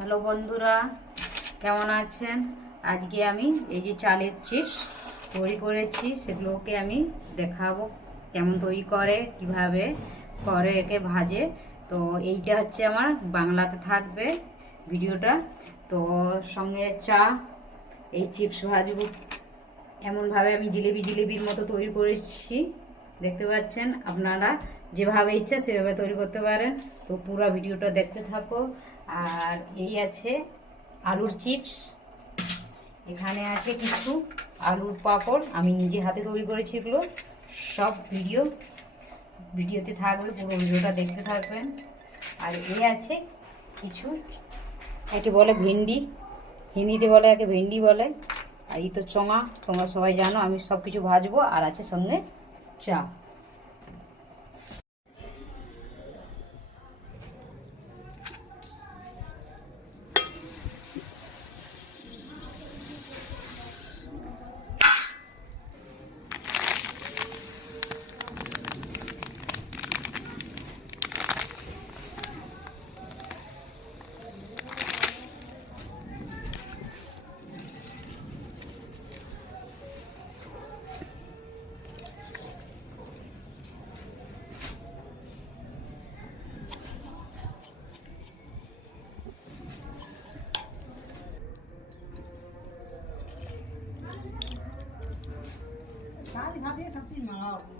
Hello বন্ধুরা, কেমন আছেন? আজকে আমি এই যে চালের চিপস তৈরি করেছি, সেগুলোকে আমি দেখাবো কেমন তৈরি করে, কীভাবে করে, একে ভাজে। তো এইটা হচ্ছে আমার বাংলাতে থাকবে ভিডিওটা। তো সঙ্গে চা, এই চিপস ভাজবো। এমনভাবে আমি জিলেবি জিলেবির মতো তৈরি করেছি, দেখতে পাচ্ছেন আপনারা। যেভাবে ইচ্ছা সেভাবে তৈরি করতে পারেন। তো পুরো ভিডিওটা দেখতে থাকো। আর এই আছে আলুর চিপস। এখানে আছে কিছু আলুর পাপড়। আমি নিজে হাতে তৈরি করেছি এগুলো। সব ভিডিও, ভিডিওতে থাকবে, পুরো ভিডিওটা দেখতে থাকবেন। আর এই আছে কিছু, একে বলে ভেন্ডি। হিন্দিতে বলে, একে ভেন্ডি বলে। আর এই তো চঙা, তোমরা সবাই জানো, আমি সব কিছু ভাজবো। আর আছে সঙ্গে চা। সামনে না আরও কমপ্লিট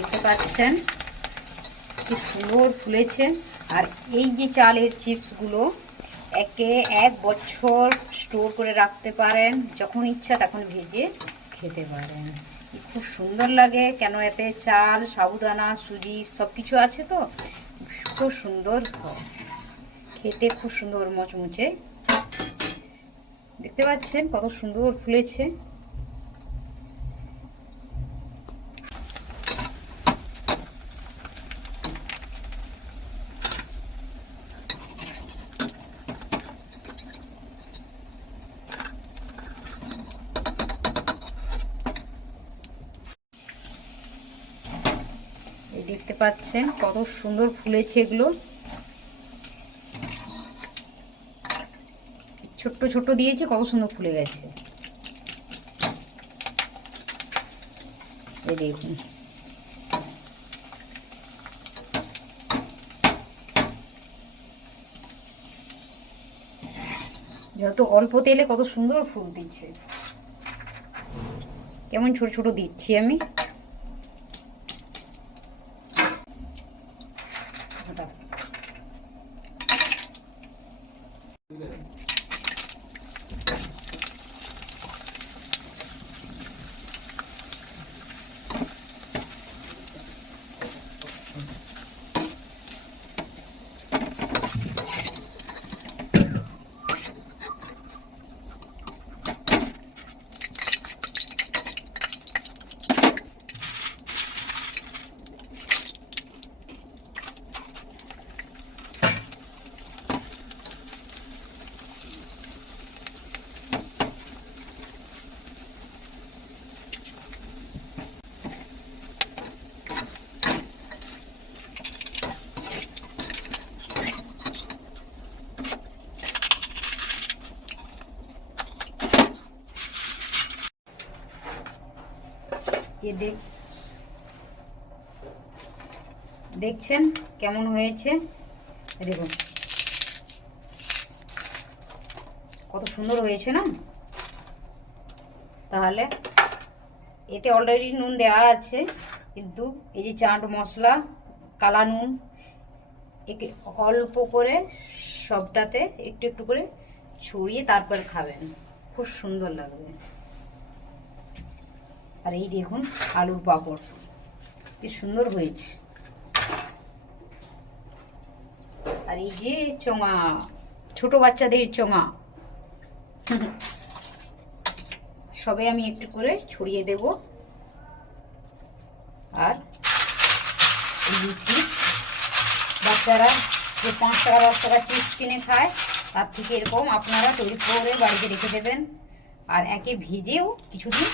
দেখতে পাচ্ছেন কি সুন্দর ফুলেছে। আর এই যে চালের চিপসগুলো একে এক বছর স্টোর করে রাখতে পারেন, যখন ইচ্ছা তখন ভেজে খেতে পারেন। খুব সুন্দর লাগে, কেন এতে চাল, সাবুদানা, সুজি সব কিছু আছে তো? খুব সুন্দর হয়। খেতে খুব সুন্দর মচমুচে। দেখতে পাচ্ছেন কত সুন্দর ফুলেছে এই দেখতে পাচ্ছেন কত সুন্দর ফুলেছে এগুলো। ছোট্ট ছোট্ট দিয়েছে, কত সুন্দর ফুলে গেছে। দেখুন। যত অল্প তেলে কত সুন্দর ফুল দিচ্ছে। কেমন ছোট ছোট দিচ্ছি আমি। കേട്ടോ. দেখ দেখছেন কেমন হয়েছে? দেখুন। কত সুন্দর হয়েছে না? তাহলে এতে অলরেডি নুন দেওয়া আছে, কিন্তু এই যে চাট মশলা, কালা নুন, একে অল্প করে সবটাতে একটু একটু করে ছড়িয়ে তারপর খাবেন। খুব সুন্দর লাগবে। আর এই দেখুন আলুর পাঁপড়। কি সুন্দর হয়েছে। আর এই যে চোঙা, ছোট বাচ্চাদের চোঙা। সবে আমি একটু করে ছড়িয়ে দেব। আর যে বাচ্চারা যে পাঁচ টাকা, দশ টাকা চিপস কিনে খায়, তার থেকে এরকম আপনারা তৈরি করে বাড়িতে রেখে দেবেন। আর একে ভিজেও কিছুদিন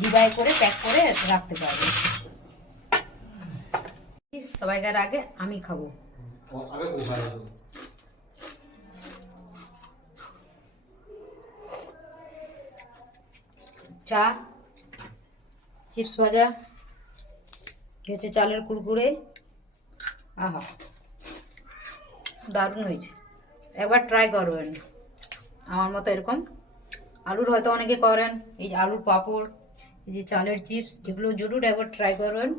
ডিবাই করে, প্যাক করে রাখতে পারবেন সবাইকার আগে? আমি খাব। চা, চিপস ভাজা হচ্ছে চালের কুড়কুড়ে আহা, দারুণ হয়েছে। একবার ট্রাই করবেন। আমার মতো এরকম। আলুর হয়তো অনেকে করেন, এই আলুর পাঁপড়। যে চালের চিপস এগুলো জরুর একবার ট্রাই করবেন